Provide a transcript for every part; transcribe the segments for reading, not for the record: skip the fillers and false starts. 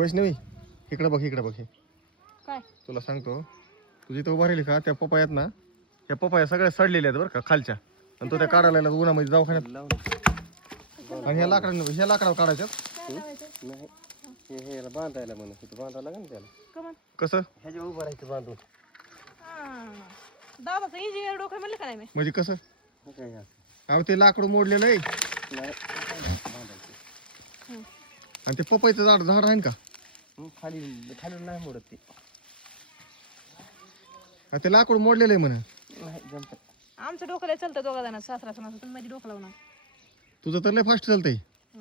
वैष्णवी इकडे बघ हे काय तुला सांगतो तुझी तो उभा राहिली का त्या पपायात ना त्या पपाया सगळ्या सडलेल्या आहेत बरं का खालच्या आणि तो त्या काढायला उन्हामध्ये दवाखान्यात आणि ह्या लाकडावर काढायच्यात काय लावायचं नाही हे ह्याला बांधायला म्हणून तिथं बांधायला लागेल त्याला कमन कसं ह्याच्या उभं राहायचं बांधून दादाचं इंजिनियर डोकं म्हणलं का नाही मी म्हणजे कसं हे काय असं अहो ते लाकूड मोडलेलं आहे नाही बांधायचं आणि ते पपईचं झाड आहे का खाली नाही मोडत ते ते लाकूड मोडलेलं आहे म्हणा नाही जमत आमचं डोकं लय चालतं दोघा जण सासरा सुना तुम्ही माझी डोकं लावणार तुझं तर लय फास्ट चालतंय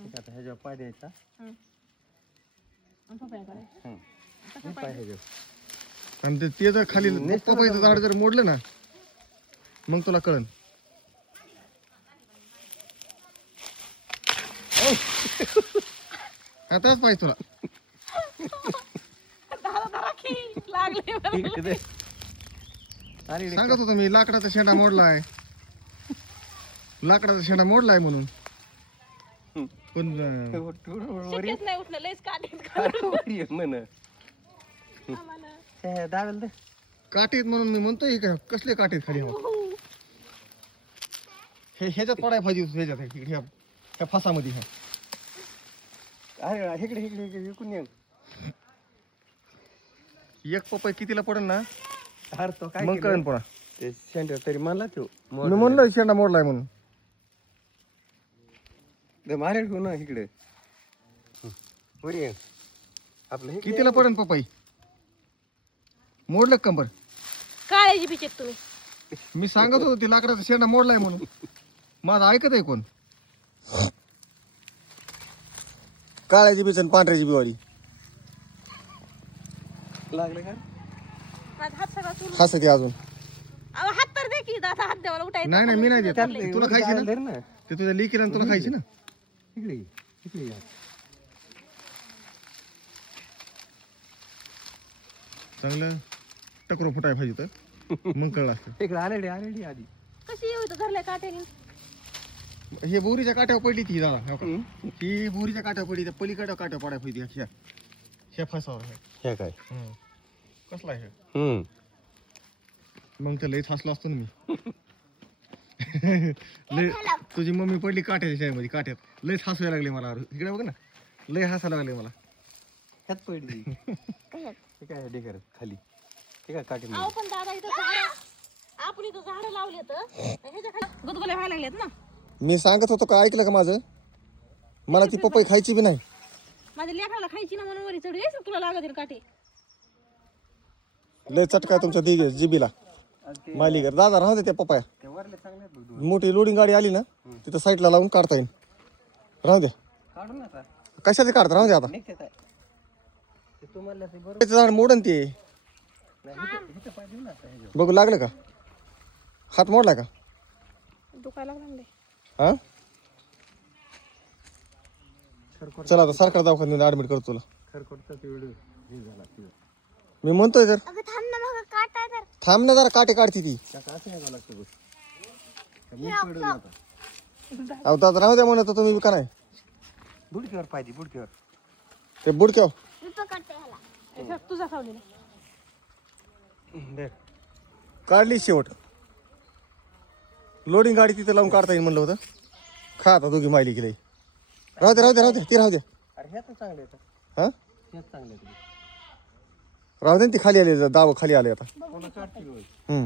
आता ह्याच्यावर पाय द्यायचा पप्या करायचं हे पाय ह्याच्यावर आणि ते जर खाली पपईचं झाड जर मोडलं ना मग तुला कळन आताच पाहिजे तुला लागले इकडे दे. अरे सांगत होतो मी लाकडाचा शेंडा मोडलाय म्हणून पण शक्यच नाही उठलं लयच काढेल म्हण दावेल दे काठीत म्हणून मी म्हणतोय का कसले काठीत खाली ह्याच्यात पडाय पाहिजे होतं, ह्याच्यात ह्या फासामध्ये ह्या अरे इकडे इकडे इकडे विकून ये एक पपई कितीला पडेल ना अरे तो काय मग कळन पुन्हा ते सेंटर तरी म्हणला तो मी म्हणलं शेंडा मोडलाय म्हणून मारेल घेऊ ना इकडे बरी आपलं हे कितीला पडेल पपई मोडलं कंबर काळ्याची पिचेत तुम्ही मी सांगत होतो ती लाकडाचा शेंडा मोडलाय म्हणून माझं ऐकत आहे कोण काळ्याची बीच आणि पांढऱ्याची बिवारी लागलं का माझा हात सगळा चुरून हसते अजून अहो हात तर दे की दादा हात द्यावाला उठायचं नाही मी नाही देत तुला खायची ना धर ना ते तुझ्या लेकीला आणि तुला खायची ना इकडे ये, इकडे या चांगलं टकरो फुटाय पाहिजे तर मग कळलं असतं इकडे आलेडी आधी कशी येऊ इथं धरलंय काट्याने हे बोरीच्या काट्यावर पडली ती दादा हो का? ही बोरीच्या काट्यावर पडली त्या पलीकडे काट्यावर पडाय पाहिजे ह्या फासावर आहे. हे काय कसला आहे मग तर लयच हसलो असतो ना मी लय तुझी मम्मी पडली काट्याच्या शाळेमध्ये काट्यात लयच हसवायला लागले मला इकडे बघ ना लय हसायला लागले मला ह्यात पडली हे काय ढेकर खाली हे काय काटे अहो पण दादा इथं झाड आपण इथं झाड लावले तर ह्याच्या खाली गुदगुल्या व्हायला लागलेत ना मी सांगत होतो का ऐकलं का माझं मला ती पपई खायची बी नाही माझ्या लेकराला खायची ना म्हणून वरी चढू यायचं तुला लागत काटे लय चटका तुमच्या जिबीला मालिकर दादा राहू दे त्या पपाया ते वरले चांगले आहेत बघ. मोठी लोडिंग गाडी आली ना तिथं साईडला लावून काढता येईल राहू दे काढू ना आता कशाचे काढता राहू दे आता निघते काय ते तुम्हाला ते बरोबर त्याचं झाड मोडन ते नाही इथं पाय देऊ ना आता ह्याच्यावर. बघू लागलं का हात मोडला का दुखायला लागले हा चला आता सरकार दवाखान्यात ऍडमिट करतो तुला खरखोटचा व्हिडिओ हे झाला तुझा मी म्हणतोय तर थांब ना मग काटा तर थांब ना जरा काटे काढती ती त्याचा असं नाही लागतं बघ मी पडून आता अहो दादा राहू द्या म्हणत होतो तुम्ही का नाही बुडकीवर पाहिजे बुडकीवर ते बुडक्याव तुझा खावलेला देख काढली शेवट लोडिंग गाडी तिथे लावून काढता येईल म्हणलं होतं खा आता दोघी मायली गेली राहू दे ती राहू दे अरे ह्याच चांगले येतं हा ह्याच चांगले येतं राहू दे ना ती खाली आली दाव खाली आले आता कोणा काढतील होय. हम्म